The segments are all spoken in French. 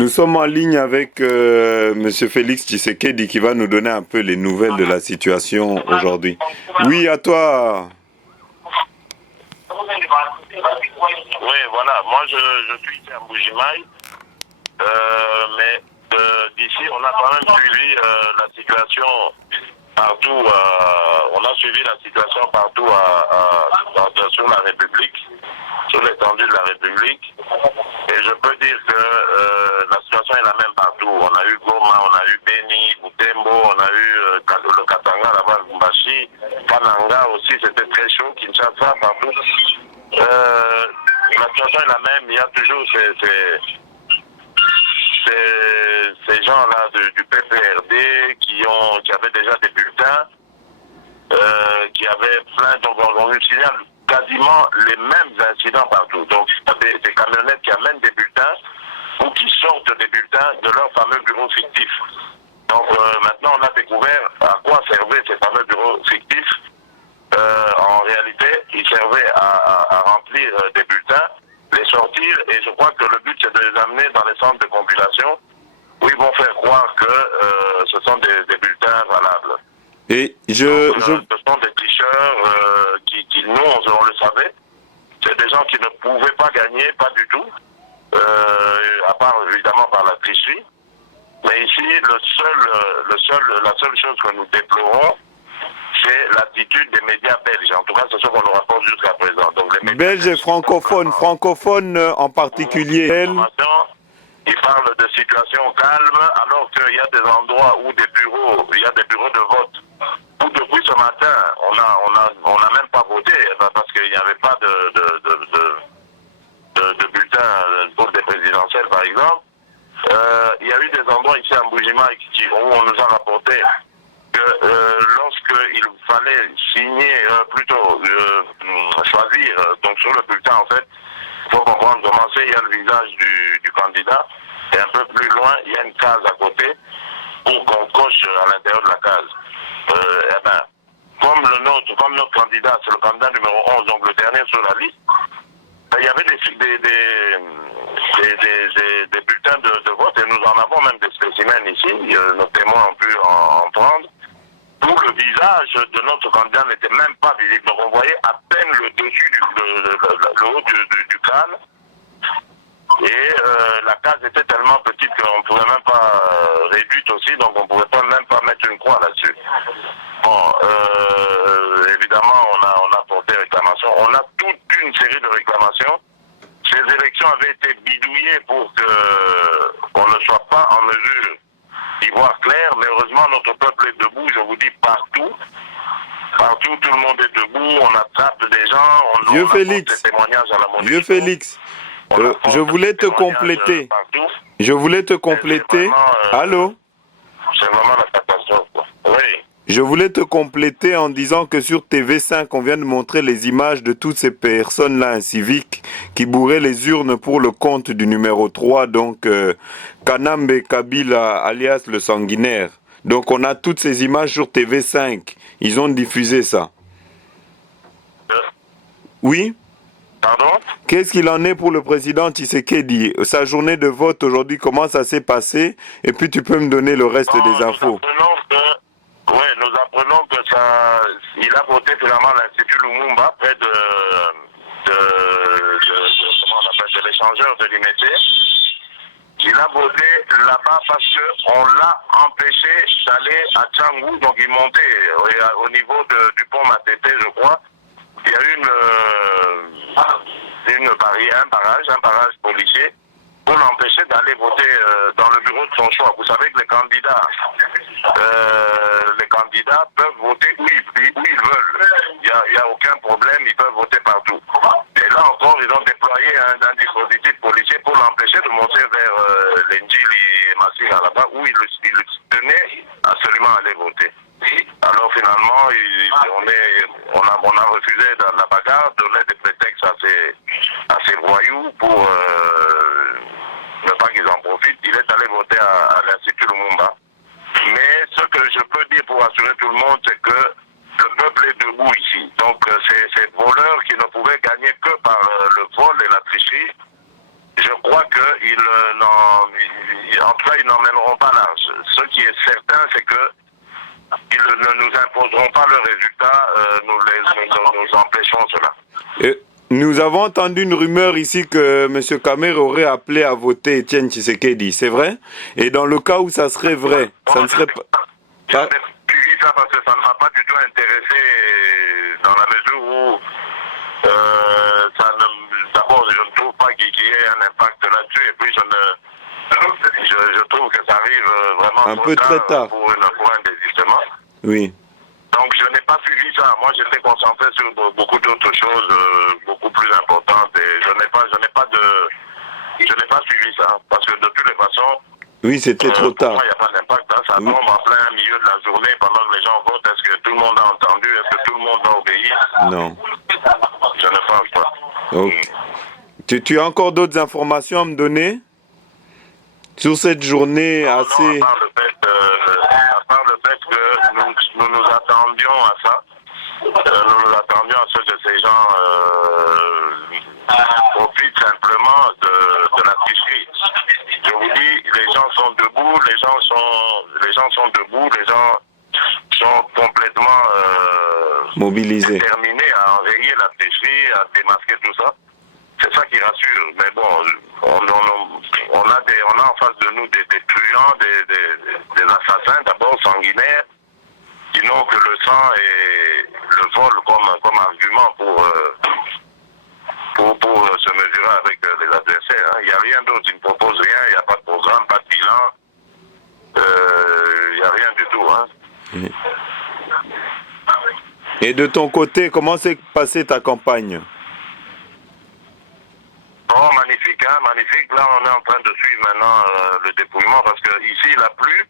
Nous sommes en ligne avec Monsieur Félix Tshisekedi qui va nous donner un peu les nouvelles de la situation aujourd'hui. Oui, à toi. Oui, voilà. Moi, je suis ici à Mbujimaï. Mais d'ici, on a quand même suivi la situation partout. On a suivi la situation partout sur la République, sur l'étendue de la République. Et je peux dire que la situation est la même partout. On a eu Goma, on a eu Beni, Butembo, on a eu le Katanga, là-bas, Lumbashi, Kananga aussi, c'était très chaud, Kinshasa, partout. La situation est la même. Il y a toujours ces gens-là du PPRD qui avaient déjà des bulletins, qui avaient plein, donc on signale quasiment les mêmes incidents partout. Donc des camionnettes qui amènent des bulletins ou qui sortent des bulletins de leur fameux bureau fictif. Donc maintenant on a découvert à quoi servaient ces fameux bureaux fictifs. En réalité, ils servaient à remplir des bulletins, les sortir, et je crois que le but c'est de les amener dans les centres de compilation où ils vont faire croire que ce sont des bulletins valables. Et ce sont des tricheurs qui nous, on le savait. C'est des gens qui ne pouvaient pas gagner, pas du tout, à part évidemment par la tricherie. Mais ici, la seule chose que nous déplorons, c'est l'attitude des médias belges. En tout cas, c'est ce qu'on nous rapporte jusqu'à présent. Donc, les médias belges et francophones en particulier. Ils parlent de situation calme, alors qu'il y a des endroits où il y a des bureaux de vote. Où depuis ce matin, on n'a même pas voté, parce qu'il n'y avait pas de bulletin pour des présidentielles, par exemple. Il y a eu des endroits ici à Mbujimaï où on nous a rapporté que lorsqu'il fallait signer, choisir, donc sur le bulletin en fait, il faut comprendre comment c'est, il y a le visage du candidat, et un peu plus loin, il y a une case à côté pour qu'on coche à l'intérieur de la case. Comme notre candidat, c'est le candidat numéro 11, donc le dernier sur la liste, il y avait des bulletins de vote, et nous en avons même des spécimens ici, nos témoins ont pu en prendre, où le visage de notre candidat n'était même pas visible. Donc on voyait à peine le dessus, le haut du crâne. Et la case était tellement petite qu'on ne pouvait même pas réduite aussi, donc on ne pouvait même pas mettre une croix là-dessus. Bon, évidemment, on a porté réclamation. On a toute une série de réclamations. Ces élections avaient été bidouillées pour qu'on ne soit pas en mesure d'y voir clair, mais heureusement notre peuple est debout, je vous dis partout. Partout, tout le monde est debout, on attrape des gens, on apporte des témoignages à la monnaie. Vieux Félix, je voulais te compléter. Allô? C'est vraiment la catastrophe, quoi. Oui. Je voulais te compléter en disant que sur TV5, on vient de montrer les images de toutes ces personnes-là inciviques qui bourraient les urnes pour le compte du numéro 3, donc Kanambe Kabila, alias le sanguinaire. Donc on a toutes ces images sur TV5. Ils ont diffusé ça. Oui? Pardon? Qu'est-ce qu'il en est pour le président Tshisekedi? Sa journée de vote aujourd'hui, comment ça s'est passé? Et puis tu peux me donner le reste des infos. Nous apprenons qu'il a voté finalement à l'Institut Lumumba, près de l'échangeur de l'Imété. Il a voté là-bas parce qu'on l'a empêché d'aller à Tchangou, donc il montait au niveau du pont Matete, je crois. Il y a eu un barrage policier pour l'empêcher d'aller voter dans le bureau de son choix. Vous savez que les candidats peuvent voter où ils veulent. Il n'y a aucun problème, ils peuvent voter partout. Et là encore, ils ont déployé un dispositif policier pour l'empêcher de monter vers l'Indjili et Massinga là-bas, où il tenait absolument à aller voter. Alors finalement, on a refusé dans la bagarre, donner des prétextes à ces voyous pour ne pas qu'ils en profitent. Il est allé voter à l'Institut Lumumba. Mais ce que je peux dire pour assurer tout le monde, c'est que le peuple est debout ici. Donc ces voleurs qui ne pouvaient gagner que par le vol et la tricherie, je crois qu'ils en tout cas, ils n'emmèneront pas là. Ce qui est certain, c'est que ils ne nous imposeront pas le résultat, nous empêcherons cela. Nous avons entendu une rumeur ici que M. Kamer aurait appelé à voter Etienne Tshisekedi, c'est vrai? Et dans le cas où ça serait vrai, ça ne serait pas... Je n'ai suivi ça parce que ça ne m'a pas du tout intéressé dans la mesure où d'abord je ne trouve pas qu'il y ait un impact là-dessus et puis je trouve que ça arrive vraiment un peu très tard pour un désistement. Oui. Donc je n'ai pas suivi ça. Moi j'étais concentré sur beaucoup d'autres choses beaucoup plus importantes et je n'ai pas suivi ça parce que de toutes les façons. Oui, c'était trop tard. Pour moi, il n'y a pas d'impact. Hein. Ça tombe en plein milieu de la journée pendant que les gens votent. Est-ce que tout le monde a entendu? Est-ce que tout le monde va obéir? Non. Je ne pense pas. Okay. Tu as encore d'autres informations à me donner sur cette journée assez... Non, à part le fait que nous attendions à ça. Nous attendions à ce que ces gens profitent simplement de la tricherie. Je vous dis, les gens sont debout, les gens sont complètement mobilisés, déterminés à enrayer la tricherie, à démasquer tout ça. C'est ça qui rassure. Mais bon, on a en face de nous des truands, des assassins, d'abord sanguinaires, qui n'ont que le sang et le vol comme argument pour se mesurer avec les adversaires. Hein. Il n'y a rien d'autre, ils ne proposent rien, il n'y a pas de programme, pas de bilan, il n'y a rien du tout. Hein. Et de ton côté, comment s'est passée ta campagne? Oh, magnifique, hein, magnifique. Là, on est en train de suivre maintenant le dépouillement parce que ici, il a plu.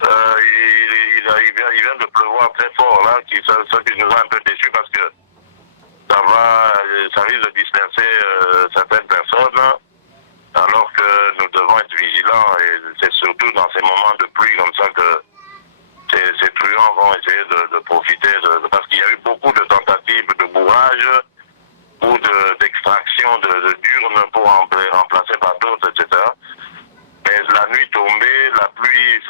Il vient de pleuvoir très fort là, ça qui nous a un peu déçus parce que ça risque de disperser certaines personnes, alors que nous devons être vigilants et c'est surtout dans ces moments de pluie comme ça que ces truands vont essayer de profiter parce qu'il y a eu beaucoup de tentatives de bourrage ou d'extraction d'urnes pour remplacer par d'autres, etc. Mais la nuit tombée, la pluie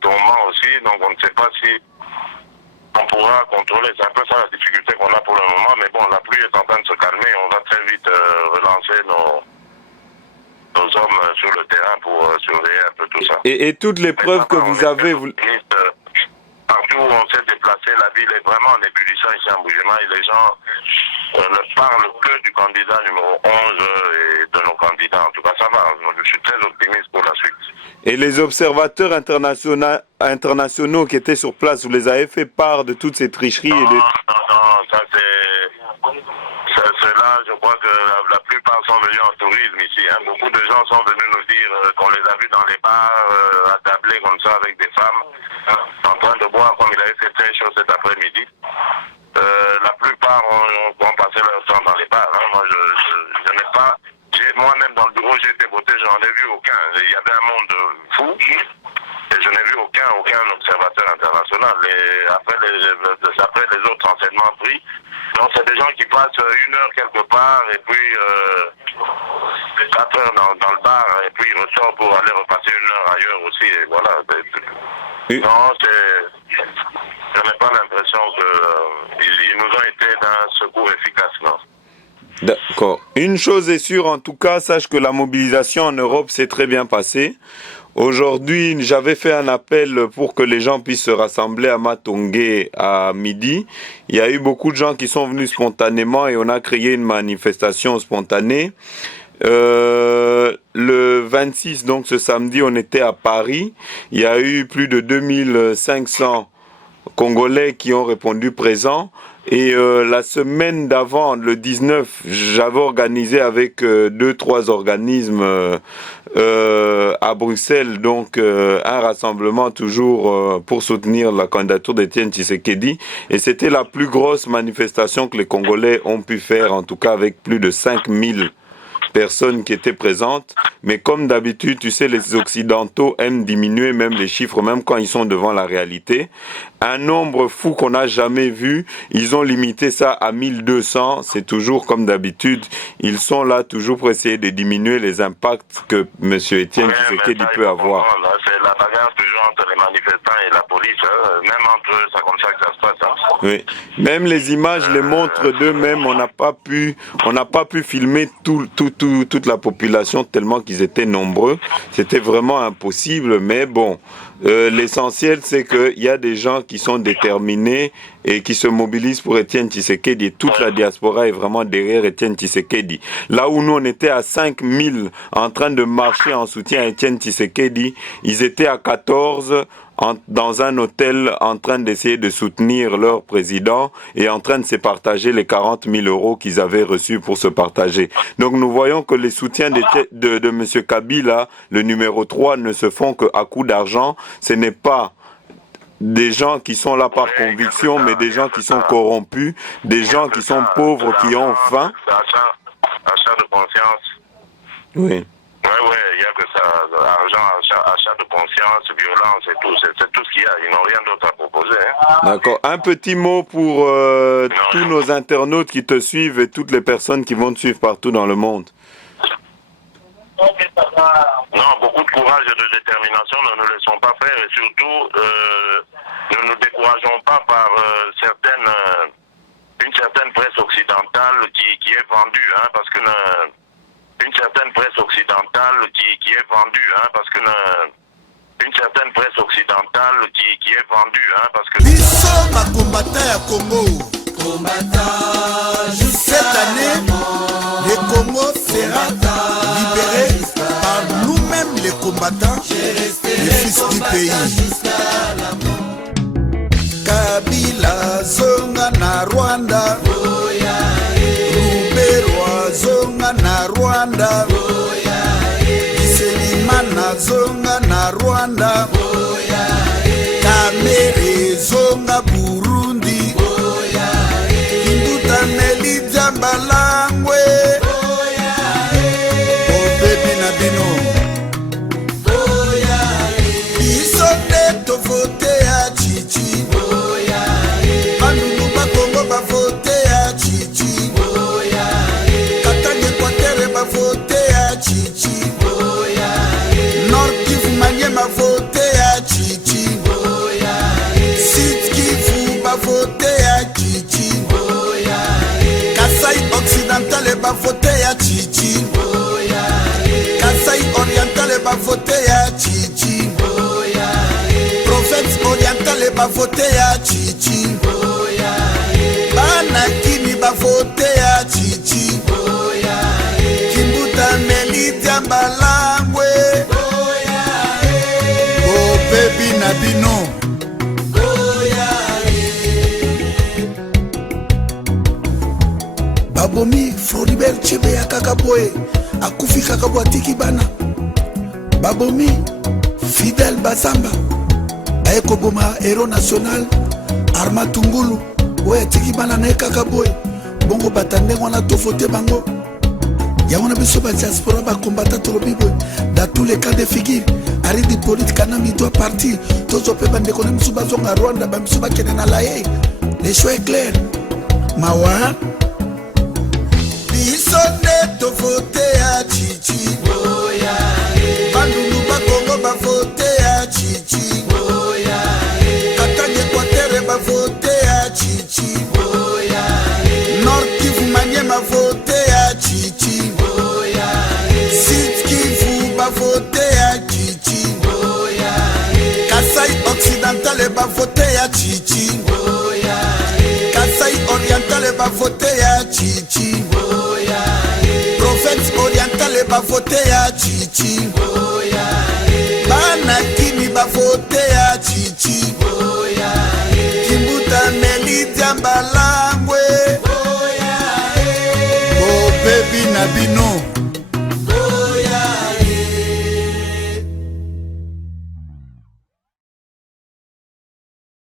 tombant aussi, donc on ne sait pas si on pourra contrôler. C'est un peu ça la difficulté qu'on a pour le moment, mais bon, la pluie est en train de se calmer, on va très vite relancer nos hommes sur le terrain pour surveiller un peu tout ça. Et toutes les preuves que vous avez... Partout où on s'est déplacé, la ville est vraiment en ébullition ici en Mbuji-Mayi et les gens ne parlent que du candidat numéro 11 et de nos candidats. En tout cas, ça va. Je suis très optimiste pour la suite. Et les observateurs internationaux qui étaient sur place, vous les avez fait part de toutes ces tricheries? Non, ça c'est là, je crois que la plupart sont venus en tourisme ici. Hein. Beaucoup de gens sont venus nous dire qu'on les a vus dans les bars, attablés comme ça avec des femmes, en train de boire comme il avait fait très chaud cet après-midi. La plupart ont passé leur temps dans les bars. Hein. Moi, je n'ai pas... Moi-même, dans le bureau, j'ai été voté, je n'en ai vu aucun. Il y avait un monde fou. Et je n'ai vu aucun observateur international. Et après les autres renseignements pris, donc c'est des gens qui passent 1 heure quelque part et puis 4 heures dans le bar et puis ils ressortent pour aller repasser 1 heure ailleurs aussi. Et voilà. Non, je n'ai pas l'impression qu'ils nous ont été d'un secours efficace, non. D'accord. Une chose est sûre, en tout cas, sache que la mobilisation en Europe s'est très bien passée. Aujourd'hui, j'avais fait un appel pour que les gens puissent se rassembler à Matongé à midi. Il y a eu beaucoup de gens qui sont venus spontanément et on a créé une manifestation spontanée. Le 26, donc ce samedi, on était à Paris. Il y a eu plus de 2500 Congolais qui ont répondu présents. Et la semaine d'avant, le 19, j'avais organisé avec 2-3 organismes à Bruxelles, donc un rassemblement toujours pour soutenir la candidature d'Etienne Tshisekedi. Et c'était la plus grosse manifestation que les Congolais ont pu faire, en tout cas avec plus de 5000 personnes qui étaient présentes. Mais comme d'habitude, tu sais, les Occidentaux aiment diminuer même les chiffres, même quand ils sont devant la réalité. Un nombre fou qu'on n'a jamais vu, ils ont limité ça à 1200. C'est toujours comme d'habitude. Ils sont là toujours pour essayer de diminuer les impacts que M. Étienne Tshisekedi peut avoir. C'est la bagarre toujours entre les manifestants et la police. Même entre eux, c'est comme ça que ça se passe. Oui. Même les images les montrent d'eux-mêmes. On n'a pas pu filmer toute la population tellement qu'ils étaient nombreux. C'était vraiment impossible. Mais bon, l'essentiel, c'est qu'il y a des gens qui sont déterminés et qui se mobilisent pour Étienne Tshisekedi. Et toute la diaspora est vraiment derrière Étienne Tshisekedi. Là où nous, on était à 5000 en train de marcher en soutien à Étienne Tshisekedi, ils étaient à 14 dans un hôtel en train d'essayer de soutenir leur président et en train de se partager les 40 000 euros qu'ils avaient reçus pour se partager. Donc nous voyons que les soutiens de M. Kabila, le numéro 3, ne se font qu'à coup d'argent. Ce n'est pas des gens qui sont là par conviction, mais des gens qui sont corrompus, des gens qui sont pauvres, qui ont faim. Achat de conscience. Oui. Oui, il n'y a que ça, argent, achat de conscience, violence et tout, c'est tout ce qu'il y a, ils n'ont rien d'autre à proposer. D'accord, un petit mot pour tous nos internautes qui te suivent et toutes les personnes qui vont te suivre partout dans le monde. Non, beaucoup de courage et de détermination, ne nous laissons pas faire et surtout, ne nous décourageons pas par une certaine presse occidentale qui est vendue, parce que... une certaine presse occidentale qui est vendue, parce que une certaine presse occidentale qui est vendue, parce que Biso ma combattant à Congo. Cette année, le Congo sera libéré par nous-mêmes les combattants, les fils du pays. Kabila zonga na Rwanda. Zonga na Rwanda, Iselimana zonga na Rwanda, Kamere zonga Burundi, Imbuta Neli Jambalangwe, Obebi na bino, Isonde to vote ya Chichi, Anunu Bakongo ba vote ya Chichi. Voté à Chichi, Nord Kivu Maniema voté à Chichi, Sud Kivu va voter à Chichi, Kasaï Occidental va voter à Chichi, Kasaï Oriental va voter à Chichi, Province Orientale va voter à Chichi, Banakini va voter à Chichi. Balangwe, oh baby Nabino, Babomi Floribert Chebe ya Kakaboe, Akufi Kakaboa Tikibana, Babomi Fidel Basamba, Aeko Boma héros national, Arma Tungulu, ouais Tikibana ne Kakaboe, Bongo Batande wana tofote bango. Yawona biso ba diaspora ba combattant tolobibo dans tous les cas de figure aridi politique kana mi doit partir tozo pe bande kona miso bazonga Rwanda ba miso ba kenena laye les choix est clair mawa biso ne to voter à Chichi boya bandulu ba Congo ba voter à Chichi boya Katanga Equateur ba voter à Chichi boya Nord Kivu Maniema voter à Chichi voter à Chichi, Kasaï Occidental va voter à Chichi, Kasaï Oriental va voter à Chichi, Province Orientale va voter à Chichi, Banakini va voter à